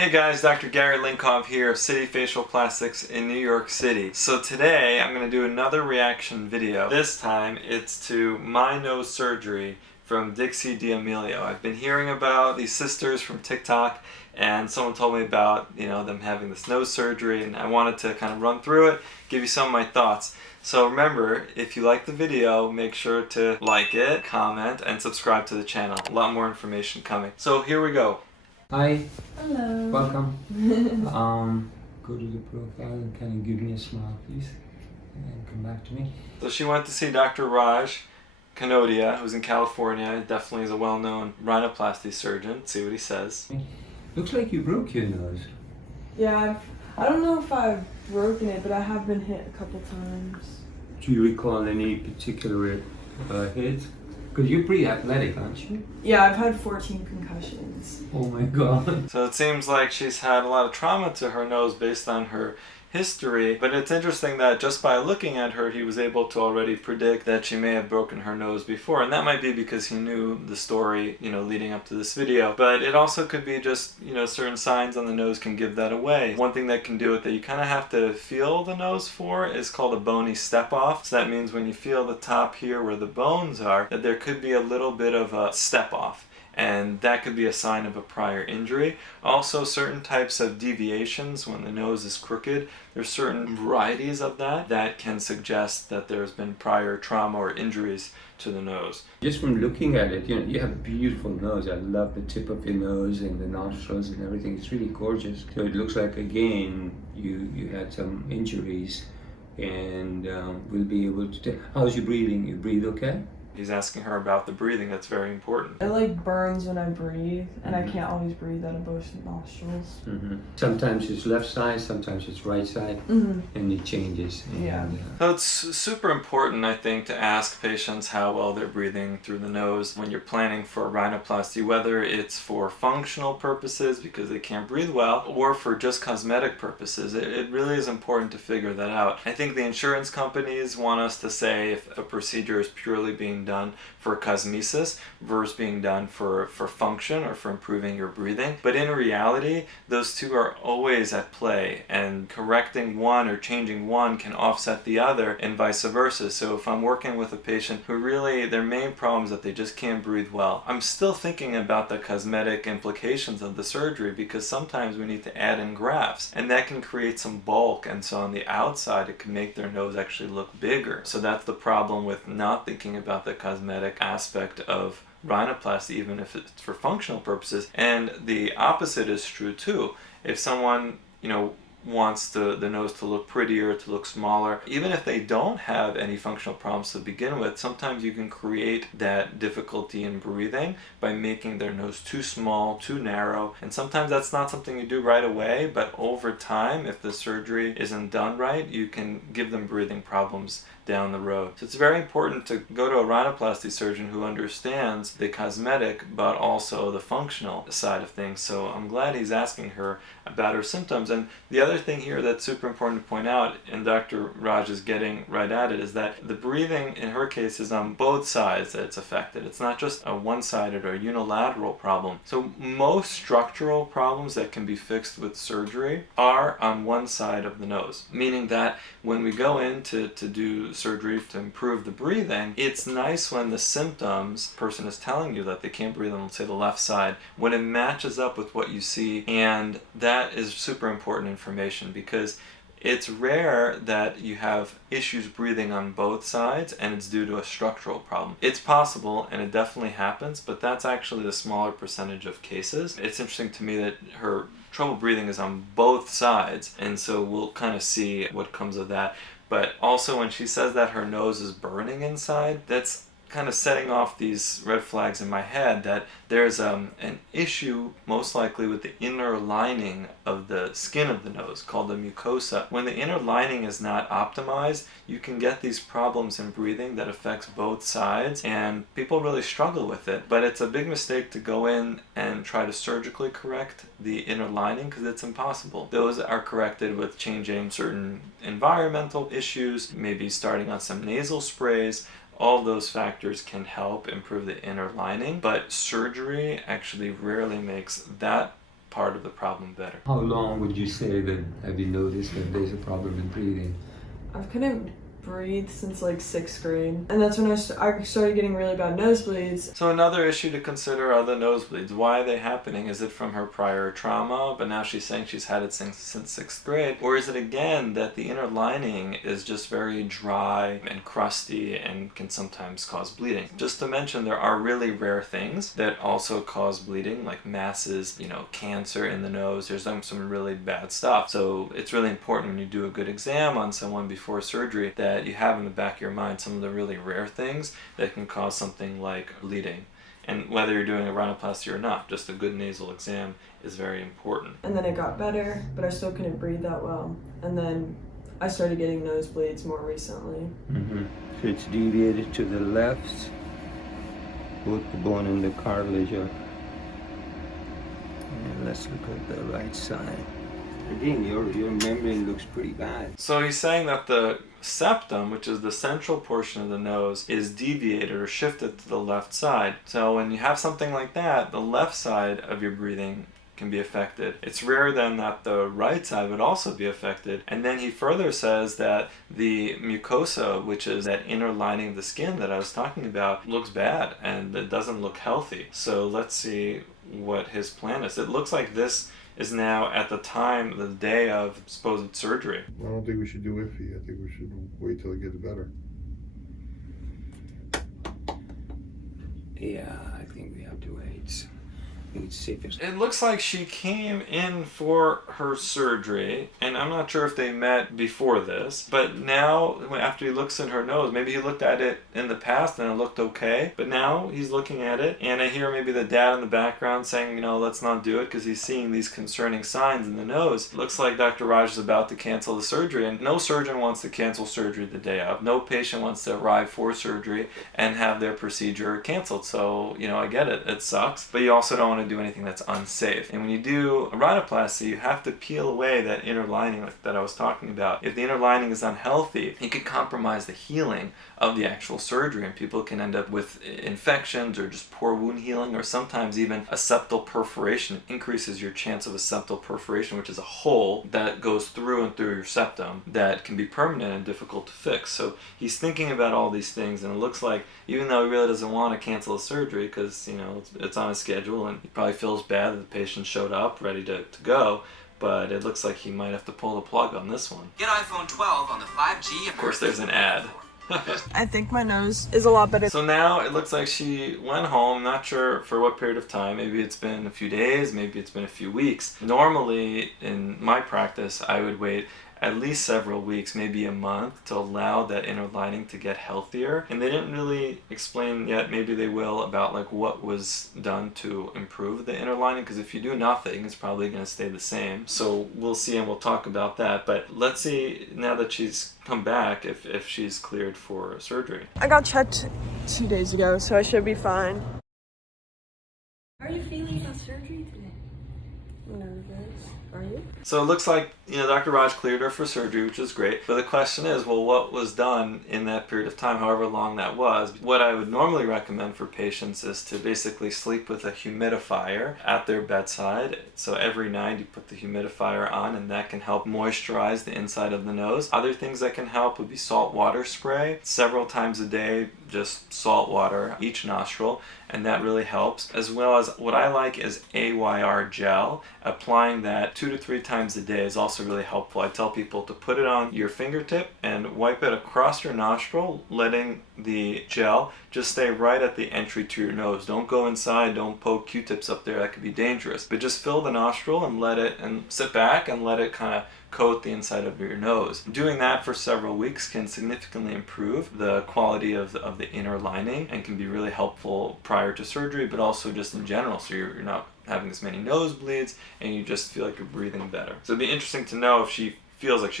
Hey guys, Dr. Gary Linkov here of City Facial Plastics in New York City. So today I'm going to do another reaction video. This time it's to my nose surgery from Dixie D'Amelio. I've been hearing about these sisters from TikTok and someone told me about them having this nose surgery, and I wanted to kind of run through it, give you some of my thoughts. So remember, if you like the video, make sure to like it, comment, and subscribe to the channel. A lot more information coming. So here we go. Hi. Hello. Welcome. Go to the profile and kind of give me a smile, please, and come back to me. So she went to see Dr. Raj Kanodia, who's in California. Definitely is a well-known rhinoplasty surgeon. See what he says. Looks like you broke your nose. Yeah, I don't know if I've broken it, but I have been hit a couple times. Do you recall any particular hits? Because you're pretty athletic, aren't you? Yeah, I've had 14 concussions. Oh my god. So it seems like she's had a lot of trauma to her nose based on her history, but it's interesting that just by looking at her he was able to already predict that she may have broken her nose before, and that might be because he knew the story leading up to this video, but it also could be just certain signs on the nose can give that away. One thing that can do it that you kind of have to feel the nose for is called a bony step off. So that means when you feel the top here where the bones are, that there could be a little bit of a step off, and that could be a sign of a prior injury. Also, certain types of deviations when the nose is crooked, there's certain varieties of that can suggest that there's been prior trauma or injuries to the nose. Just from looking at it, you have a beautiful nose. I love the tip of your nose and the nostrils and everything. It's really gorgeous. So it looks like, again, you had some injuries, and we'll be able to how's your breathing? You breathe okay? He's asking her about the breathing. That's very important. It burns when I breathe, and I can't always breathe out of both nostrils. Sometimes it's left side, sometimes it's right side, and it changes. Yeah. So it's super important, I think, to ask patients how well they're breathing through the nose when you're planning for a rhinoplasty, whether it's for functional purposes because they can't breathe well, or for just cosmetic purposes. It really is important to figure that out. I think the insurance companies want us to say if a procedure is purely being done for cosmesis versus being done for function or for improving your breathing. But in reality, those two are always at play, and correcting one or changing one can offset the other and vice versa. So if I'm working with a patient who really their main problem is that they just can't breathe well, I'm still thinking about the cosmetic implications of the surgery, because sometimes we need to add in grafts and that can create some bulk, and so on the outside it can make their nose actually look bigger. So that's the problem with not thinking about the cosmetic aspect of rhinoplasty, even if it's for functional purposes. And the opposite is true too. If someone wants the nose to look prettier, to look smaller, even if they don't have any functional problems to begin with, sometimes you can create that difficulty in breathing by making their nose too small, too narrow, and sometimes that's not something you do right away, but over time, if the surgery isn't done right, you can give them breathing problems down the road. So it's very important to go to a rhinoplasty surgeon who understands the cosmetic but also the functional side of things. So I'm glad he's asking her about her symptoms. And the other thing here that's super important to point out, and Dr. Raj is getting right at it, is that the breathing in her case is on both sides that it's affected. It's not just a one-sided or unilateral problem. So most structural problems that can be fixed with surgery are on one side of the nose, meaning that when we go in to do surgery to improve the breathing, it's nice when the symptoms, person is telling you that they can't breathe on, let's say, the left side, when it matches up with what you see. And that is super important information, because it's rare that you have issues breathing on both sides and it's due to a structural problem. It's possible, and it definitely happens, but that's actually the smaller percentage of cases. It's interesting to me that her trouble breathing is on both sides, and so we'll kind of see what comes of that. But also when she says that her nose is burning inside, that's kind of setting off these red flags in my head that there's an issue most likely with the inner lining of the skin of the nose called the mucosa. When the inner lining is not optimized, you can get these problems in breathing that affects both sides, and people really struggle with it. But it's a big mistake to go in and try to surgically correct the inner lining, because it's impossible. Those are corrected with changing certain environmental issues, maybe starting on some nasal sprays. All those factors can help improve the inner lining, but surgery actually rarely makes that part of the problem better. How long would you say that have you noticed that there's a problem in breathing? I've couldn't breathe since like 6th grade, and that's when I started getting really bad nosebleeds. So another issue to consider are the nosebleeds. Why are they happening? Is it from her prior trauma, but now she's saying she's had it since 6th grade? Or is it again that the inner lining is just very dry and crusty and can sometimes cause bleeding? Just to mention, there are really rare things that also cause bleeding, like masses, cancer in the nose. There's some really bad stuff. So it's really important when you do a good exam on someone before surgery that you have in the back of your mind some of the really rare things that can cause something like bleeding. And whether you're doing a rhinoplasty or not, just a good nasal exam is very important. And then it got better, but I still couldn't breathe that well. And then I started getting nosebleeds more recently. Mm-hmm. So it's deviated to the left, both the bone and the cartilage are. And let's look at the right side. Again, your membrane looks pretty bad. So he's saying that the septum, which is the central portion of the nose, is deviated or shifted to the left side. So when you have something like that, the left side of your breathing can be affected. It's rare then that the right side would also be affected. And then he further says that the mucosa, which is that inner lining of the skin that I was talking about, looks bad and it doesn't look healthy. So let's see what his plan is. It looks like this is now at the time, the day of supposed surgery. I don't think we should do iffy. I think we should wait till it gets better. Yeah, I think we have to wait. I think it's safest. It looks like she came in for her surgery, and I'm not sure if they met before this, but now after he looks in her nose, maybe he looked at it in the past and it looked okay, but now he's looking at it, and I hear maybe the dad in the background saying, let's not do it because he's seeing these concerning signs in the nose. It looks like Dr. Raj is about to cancel the surgery, and no surgeon wants to cancel surgery the day of. No patient wants to arrive for surgery and have their procedure canceled. So, I get it. It sucks, but you also don't want to do anything that's unsafe. And when you do a rhinoplasty, you have to peel away that inner lining that I was talking about. If the inner lining is unhealthy, it can compromise the healing of the actual surgery, and people can end up with infections or just poor wound healing, or sometimes even a septal perforation. It increases your chance of a septal perforation, which is a hole that goes through and through your septum that can be permanent and difficult to fix. So he's thinking about all these things, and it looks like, even though he really doesn't want to cancel the surgery because it's on his schedule and he probably feels bad that the patient showed up ready to go, but it looks like he might have to pull the plug on this one. Get iPhone 12 on the 5G. Of course, there's an ad. I think my nose is a lot better. So now it looks like she went home, not sure for what period of time. Maybe it's been a few days, maybe it's been a few weeks. Normally, in my practice, I would wait at least several weeks, maybe a month, to allow that inner lining to get healthier. And they didn't really explain yet, maybe they will, about what was done to improve the inner lining, because if you do nothing, it's probably going to stay the same. So we'll see, and we'll talk about that. But let's see, now that she's come back, if she's cleared for surgery. I got checked 2 days ago, so I should be fine. How are you feeling about surgery today? Nervous. Are you? So it looks like, Dr. Raj cleared her for surgery, which is great. But the question is, well, what was done in that period of time, however long that was? What I would normally recommend for patients is to basically sleep with a humidifier at their bedside. So every night you put the humidifier on, and that can help moisturize the inside of the nose. Other things that can help would be salt water spray several times a day, just salt water each nostril, and that really helps. As well as what I like is AYR gel. Applying that 2 to 3 times a day is also really helpful. I tell people to put it on your fingertip and wipe it across your nostril, letting the gel just stay right at the entry to your nose. Don't go inside, don't poke Q-tips up there, that could be dangerous. But just fill the nostril and let it, and sit back and let it kind of coat the inside of your nose. Doing that for several weeks can significantly improve the quality of the inner lining and can be really helpful prior to surgery, but also just in general, so you're not having as many nosebleeds and you just feel like you're breathing better. So it'd be interesting to know if she feels like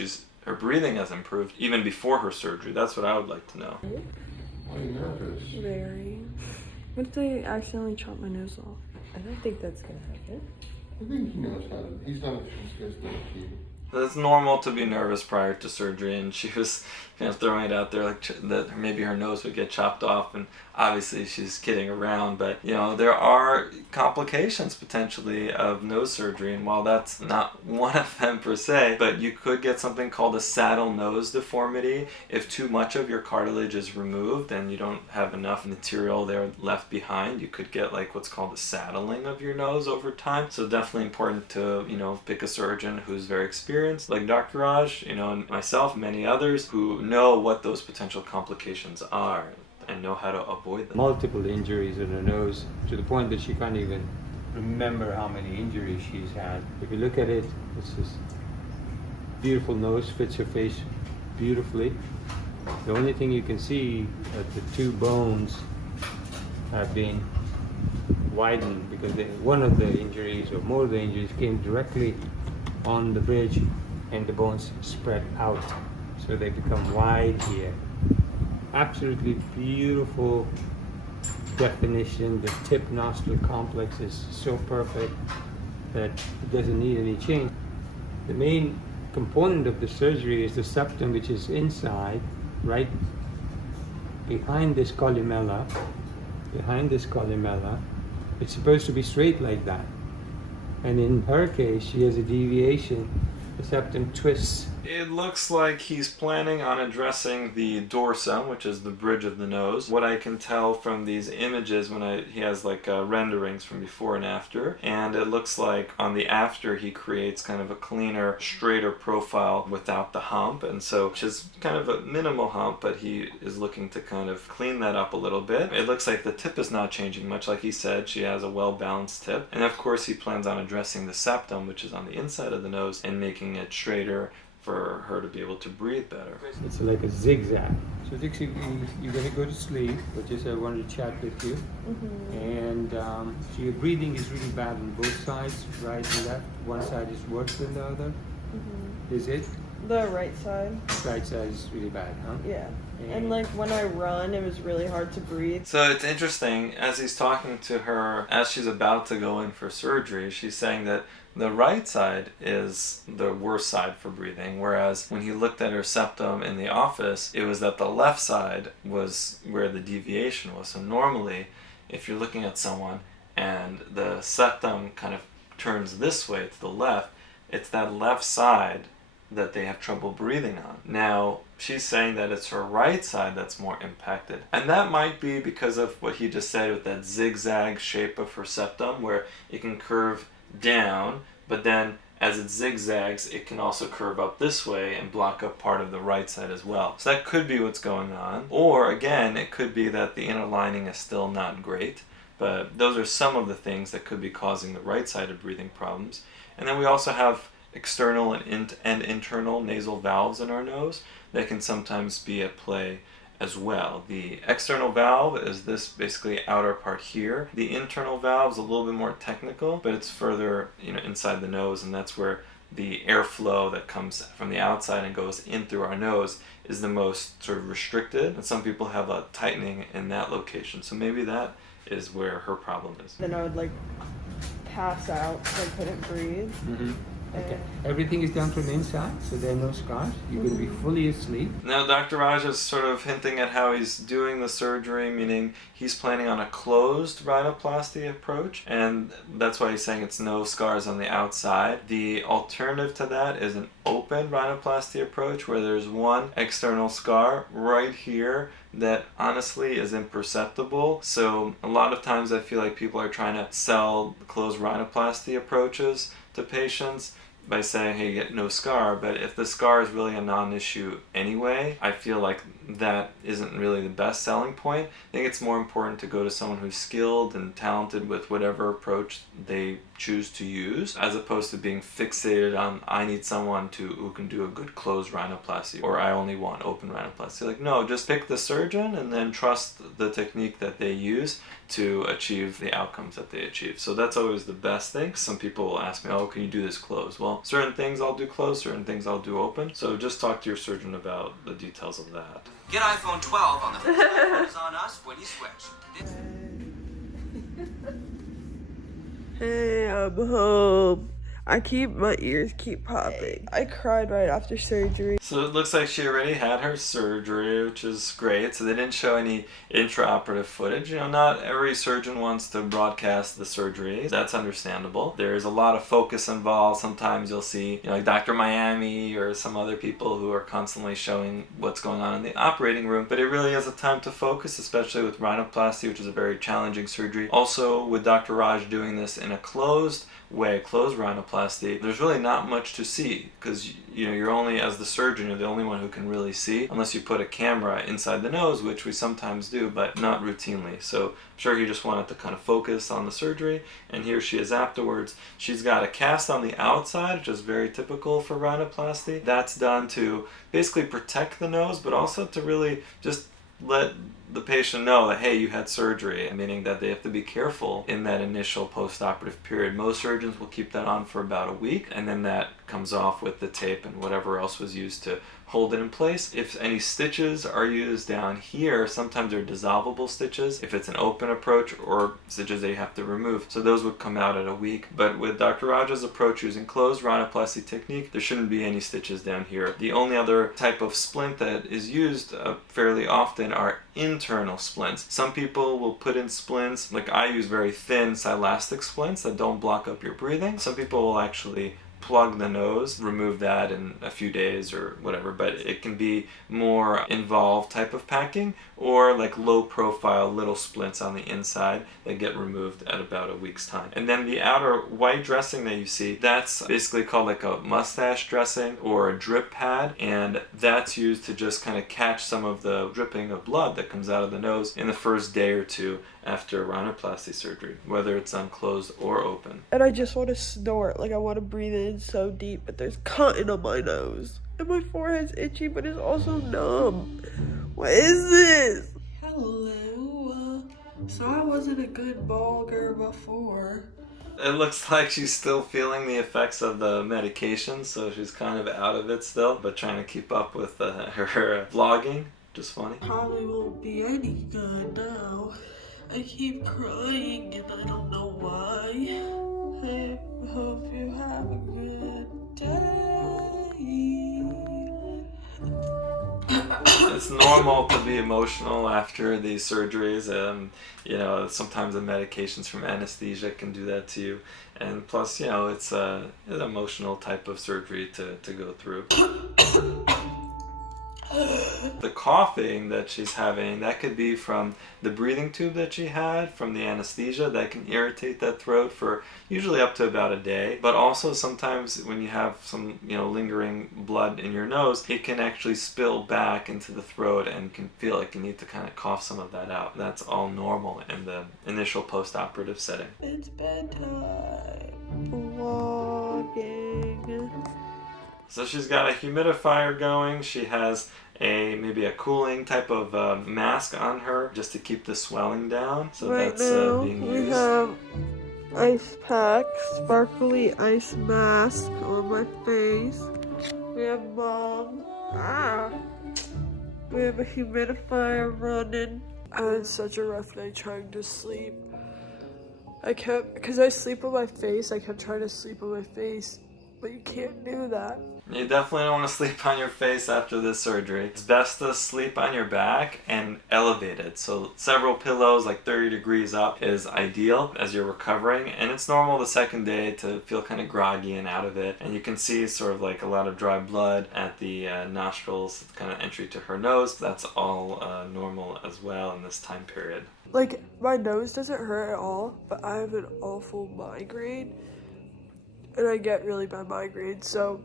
her breathing has improved even before her surgery. That's what I would like to know. Why are you nervous? Very. What if they accidentally chop my nose off? I don't think that's gonna happen. I think he knows how to. He's done it. He's done it to you. It's normal to be nervous prior to surgery, and she was kind of throwing it out there like that maybe her nose would get chopped off, and obviously she's kidding around, but you know, there are complications potentially of nose surgery, and while that's not one of them per se, but you could get something called a saddle nose deformity if too much of your cartilage is removed and you don't have enough material there left behind. You could get like what's called a saddling of your nose over time. So definitely important to, you know, pick a surgeon who's very experienced, like Dr. Raj, you know, and myself, many others who know what those potential complications are and know how to avoid them. Multiple injuries in her nose to the point that she can't even remember how many injuries she's had. If you look at it, it's this beautiful nose, fits her face beautifully. The only thing you can see that the two bones have been widened because one of the injuries, or more of the injuries, came directly on the bridge and the bones spread out. So they become wide here. Absolutely beautiful definition. The tip nostril complex is so perfect that it doesn't need any change. The main component of the surgery is the septum, which is inside, right behind this columella. Behind this columella, it's supposed to be straight like that. And in her case, she has a deviation. The septum twists. It looks like he's planning on addressing the dorsum, which is the bridge of the nose. What I can tell from these images when he has like renderings from before and after, and it looks like on the after he creates kind of a cleaner, straighter profile without the hump, and so which is kind of a minimal hump, but he is looking to kind of clean that up a little bit. It looks like the tip is not changing much, like he said. She has a well-balanced tip, and of course he plans on addressing the septum, which is on the inside of the nose, and making it straighter for her to be able to breathe better. It's like a zigzag. So Dixie, you're going to go to sleep, but just I wanted to chat with you. And so your breathing is really bad on both sides, right and left. One side is worse than the other. Is it? The right side. Right side is really bad, huh? Yeah. And like when I run, it was really hard to breathe. So it's interesting, as he's talking to her, as she's about to go in for surgery, she's saying that the right side is the worst side for breathing, whereas when he looked at her septum in the office, it was that the left side was where the deviation was. So normally, if you're looking at someone and the septum kind of turns this way to the left, it's that left side that they have trouble breathing on. Now, she's saying that it's her right side that's more impacted. And that might be because of what he just said with that zigzag shape of her septum, where it can curve down, but then as it zigzags, it can also curve up this way and block up part of the right side as well. So that could be what's going on. Or again, it could be that the inner lining is still not great, but those are some of the things that could be causing the right-sided breathing problems. And then we also have external and internal nasal valves in our nose that can sometimes be at play as well. The external valve is this basically outer part here. The internal valve is a little bit more technical, but it's further, you know, inside the nose, and that's where the airflow that comes from the outside and goes in through our nose is the most sort of restricted, and some people have a tightening in that location. So maybe that is where her problem is. Then I would like pass out, so I couldn't breathe. Okay. Everything is done from the inside, so there are no scars. You're going to be fully asleep. Now, Dr. Raj is sort of hinting at how he's doing the surgery, meaning he's planning on a closed rhinoplasty approach, and that's why he's saying it's no scars on the outside. The alternative to that is an open rhinoplasty approach, where there's one external scar right here that honestly is imperceptible. So a lot of times I feel like people are trying to sell closed rhinoplasty approaches to patients by saying, hey, you get no scar, but if the scar is really a non-issue anyway, I feel like that isn't really the best selling point. I think it's more important to go to someone who's skilled and talented with whatever approach they choose to use, as opposed to being fixated on, I need someone who can do a good closed rhinoplasty, or I only want open rhinoplasty. Like, no, just pick the surgeon and then trust the technique that they use to achieve the outcomes that they achieve. So that's always the best thing. Some people will ask me, oh, can you do this closed? Well, certain things I'll do closed, certain things I'll do open. So just talk to your surgeon about the details of that. Get iPhone 12 on the phone is on us when you switch. Hey, I'm home. My ears keep popping. I cried right after surgery. So it looks like she already had her surgery, which is great. So they didn't show any intraoperative footage. Not every surgeon wants to broadcast the surgery. That's understandable. There's a lot of focus involved. Sometimes you'll see, like Dr. Miami or some other people who are constantly showing what's going on in the operating room. But it really is a time to focus, especially with rhinoplasty, which is a very challenging surgery. Also, with Dr. Raj doing this in a closed rhinoplasty, there's really not much to see because you're only, as the surgeon, you're the only one who can really see unless you put a camera inside the nose, which we sometimes do, but not routinely. So I'm sure he just wanted to kind of focus on the surgery, and here she is afterwards. She's got a cast on the outside, which is very typical for rhinoplasty. That's done to basically protect the nose, but also to really just let the patient know that, hey, you had surgery, meaning that they have to be careful in that initial post-operative period. Most surgeons will keep that on for about a week, and then that comes off with the tape and whatever else was used to hold it in place. If any stitches are used down here, sometimes they're dissolvable stitches if it's an open approach, or stitches that you have to remove. So those would come out at a week. But with Dr. Raja's approach using closed rhinoplasty technique, there shouldn't be any stitches down here. The only other type of splint that is used fairly often are internal splints. Some people will put in splints, like I use very thin silastic splints that don't block up your breathing. Some people will actually plug the nose, remove that in a few days or whatever, but it can be more involved type of packing, or like low profile little splints on the inside that get removed at about a week's time. And then the outer white dressing that you see, that's basically called like a mustache dressing or a drip pad, and that's used to just kind of catch some of the dripping of blood that comes out of the nose in the first day or two after rhinoplasty surgery, whether it's unclosed or open. And I just want to snort, like I want to breathe in so deep, but there's cotton on my nose. And my forehead's itchy, but it's also numb. What is this? Hello. So I wasn't a good bulger before. It looks like she's still feeling the effects of the medication, so she's kind of out of it still, but trying to keep up with her vlogging. Just funny. Probably won't be any good now. I keep crying and I don't know why. I hope you have a good day. It's normal to be emotional after these surgeries. Sometimes the medications from anesthesia can do that to you. And plus, it's an emotional type of surgery to go through. The coughing that she's having, that could be from the breathing tube that she had, from the anesthesia, that can irritate that throat for usually up to about a day. But also sometimes when you have some, lingering blood in your nose, it can actually spill back into the throat and can feel like you need to kind of cough some of that out. That's all normal in the initial post-operative setting. It's bedtime. Vlogging. So she's got a humidifier going. She has maybe a cooling type of mask on her just to keep the swelling down. So right that's now, being we used. have ice pack, sparkly ice mask on my face. We have Mom. We have a humidifier running. I had such a rough night trying to sleep. Because I sleep on my face, I kept trying to sleep on my face. But you can't do that. You definitely don't want to sleep on your face after this surgery. It's best to sleep on your back and elevated. So several pillows, like 30 degrees up, is ideal as you're recovering. And it's normal the second day to feel kind of groggy and out of it. And you can see sort of like a lot of dry blood at the nostrils, kind of entry to her nose. That's all normal as well in this time period. Like, my nose doesn't hurt at all, but I have an awful migraine. And I get really bad migraines, so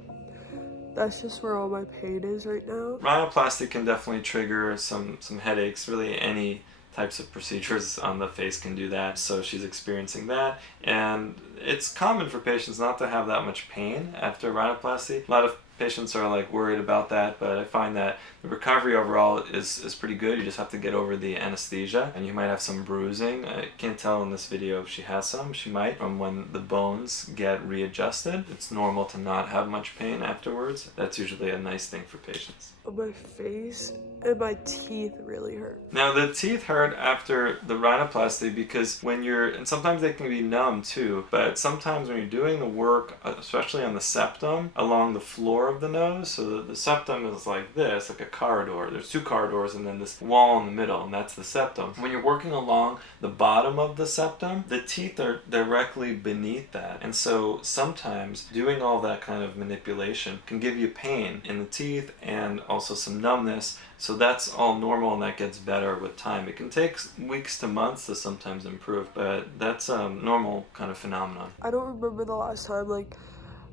that's just where all my pain is right now. Rhinoplasty can definitely trigger some headaches. Really any types of procedures on the face can do that. So she's experiencing that. And it's common for patients not to have that much pain after rhinoplasty. A lot of patients are like worried about that, but I find that the recovery overall is pretty good. You just have to get over the anesthesia, and you might have some bruising. I can't tell in this video if she has some. She might, from when the bones get readjusted. It's normal to not have much pain afterwards. That's usually a nice thing for patients. My face and my teeth really hurt. Now the teeth hurt after the rhinoplasty because and sometimes they can be numb too, but sometimes when you're doing the work, especially on the septum, along the floor of the nose, so the septum is like this, like a corridor. There's two corridors and then this wall in the middle, and that's the septum. When you're working along the bottom of the septum, the teeth are directly beneath that. And so sometimes doing all that kind of manipulation can give you pain in the teeth and also some numbness. So that's all normal, and that gets better with time. It can take weeks to months to sometimes improve, but that's a normal kind of phenomenon. I don't remember the last time like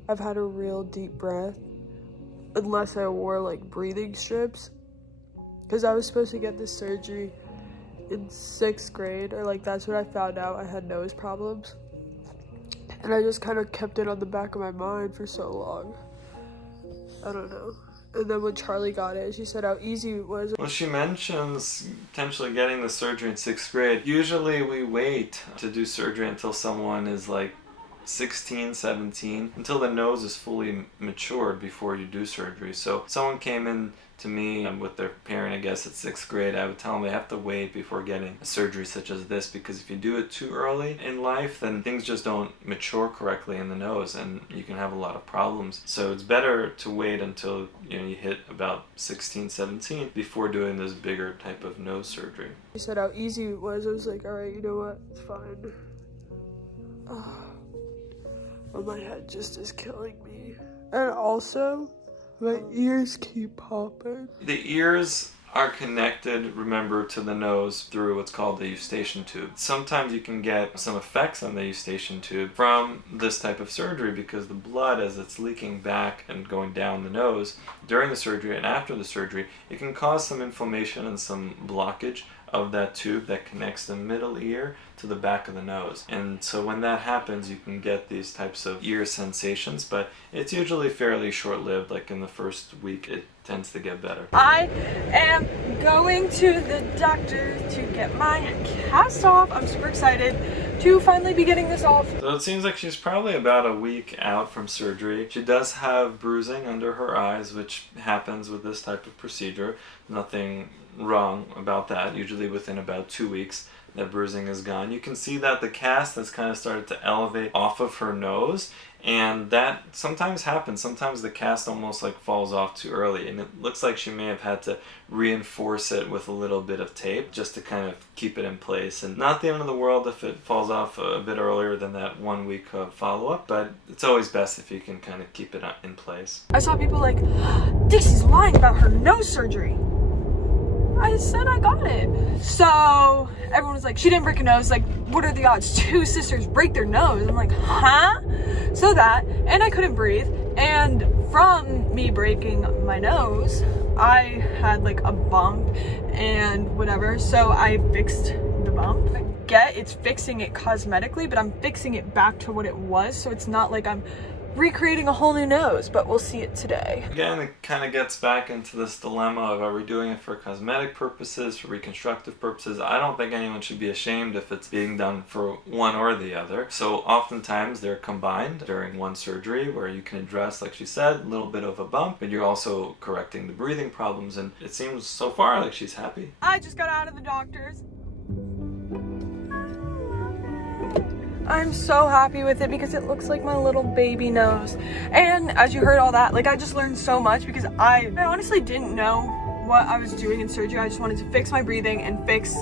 I've had a real deep breath, unless I wore like breathing strips, because I was supposed to get this surgery in 6th grade, or like that's when I found out I had nose problems, and I just kind of kept it on the back of my mind for so long. I don't know. And then when Charlie got it, she said how easy it was. Well, she mentions potentially getting the surgery in 6th grade. Usually we wait to do surgery until someone is like 16, 17, until the nose is fully matured before you do surgery. So if someone came in to me with their parent, I guess, at 6th grade, I would tell them they have to wait before getting a surgery such as this, because if you do it too early in life, then things just don't mature correctly in the nose and you can have a lot of problems. So it's better to wait until you hit about 16, 17 before doing this bigger type of nose surgery. She said how easy it was. I was like, alright, you know what, it's fine. But my head just is killing me. And also, my ears keep popping. The ears are connected, remember, to the nose through what's called the eustachian tube. Sometimes you can get some effects on the eustachian tube from this type of surgery because the blood, as it's leaking back and going down the nose during the surgery and after the surgery, it can cause some inflammation and some blockage of that tube that connects the middle ear to the back of the nose. And so when that happens, you can get these types of ear sensations, but it's usually fairly short-lived. Like in the first week, it tends to get better. I am going to the doctor to get my cast off. I'm super excited to finally be getting this off. So it seems like she's probably about a week out from surgery. She does have bruising under her eyes, which happens with this type of procedure. Nothing wrong about that. Usually within about 2 weeks, that bruising is gone. You can see that the cast has kind of started to elevate off of her nose, and that sometimes happens. Sometimes the cast almost like falls off too early, and it looks like she may have had to reinforce it with a little bit of tape just to kind of keep it in place. And not the end of the world if it falls off a bit earlier than that 1 week follow-up, but it's always best if you can kind of keep it in place. I saw people like, Dixie's lying about her nose surgery. I said I got it. So everyone was like, she didn't break a nose. Like, what are the odds 2 sisters break their nose? I'm like, huh? So that, and I couldn't breathe. And from me breaking my nose, I had like a bump and whatever. So I fixed the bump. It's fixing it cosmetically, but I'm fixing it back to what it was. So it's not like I'm recreating a whole new nose, but we'll see it today. Again, it kind of gets back into this dilemma of, are we doing it for cosmetic purposes, for reconstructive purposes? I don't think anyone should be ashamed if it's being done for one or the other. So oftentimes they're combined during one surgery where you can address, like she said, a little bit of a bump, but you're also correcting the breathing problems, and it seems so far like she's happy. I just got out of the doctor's. I'm so happy with it because it looks like my little baby nose. And as you heard all that, like I just learned so much because I honestly didn't know what I was doing in surgery. I just wanted to fix my breathing and fix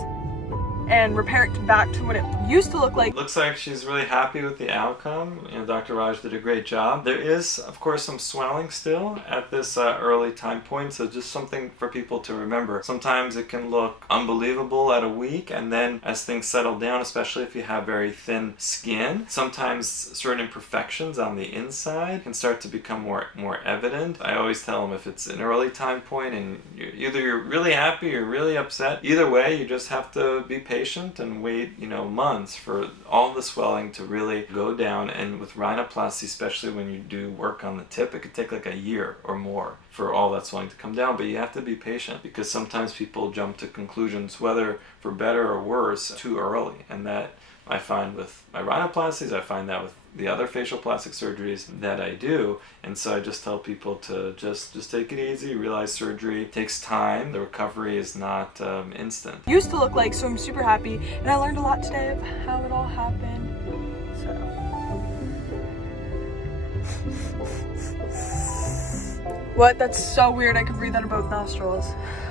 and repair it back to what it used to look like. Looks like she's really happy with the outcome. Dr. Raj did a great job. There is, of course, some swelling still at this early time point, so just something for people to remember. Sometimes it can look unbelievable at a week, and then as things settle down, especially if you have very thin skin, sometimes certain imperfections on the inside can start to become more evident. I always tell them if it's an early time point and either you're really happy or really upset, either way, you just have to be patient patient and wait, you know, months for all the swelling to really go down. And with rhinoplasty, especially when you do work on the tip, it could take like a year or more for all that swelling to come down. But you have to be patient, because sometimes people jump to conclusions, whether for better or worse, too early. And that I find with my rhinoplasties, I find that with the other facial plastic surgeries that I do. And so I just tell people to just take it easy, realize surgery takes time, the recovery is not instant. Used to look like, so I'm super happy, and I learned a lot today of how it all happened. So what? That's so weird. I can breathe out of both nostrils.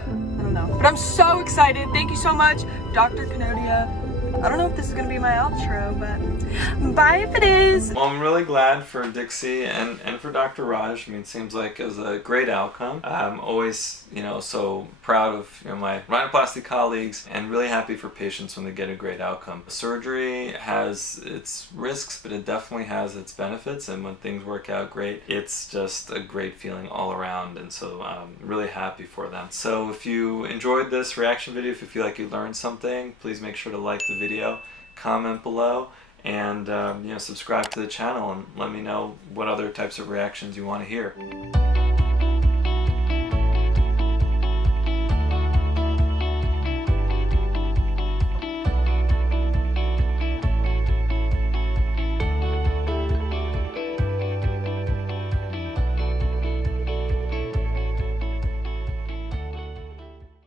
I don't know, but I'm so excited. Thank you so much, Dr. Canodia. I don't know if this is gonna be my outro, but bye if it is. Well, I'm really glad for Dixie and for Dr. Raj. I mean, it seems like it was a great outcome. I'm always, you know, so proud of, you know, my rhinoplasty colleagues, and really happy for patients when they get a great outcome. Surgery has its risks, but it definitely has its benefits, and when things work out great, it's just a great feeling all around, and so I'm really happy for them. So if you enjoyed this reaction video, if you feel like you learned something, please make sure to like the video, comment below, and you know, subscribe to the channel, and let me know what other types of reactions you want to hear.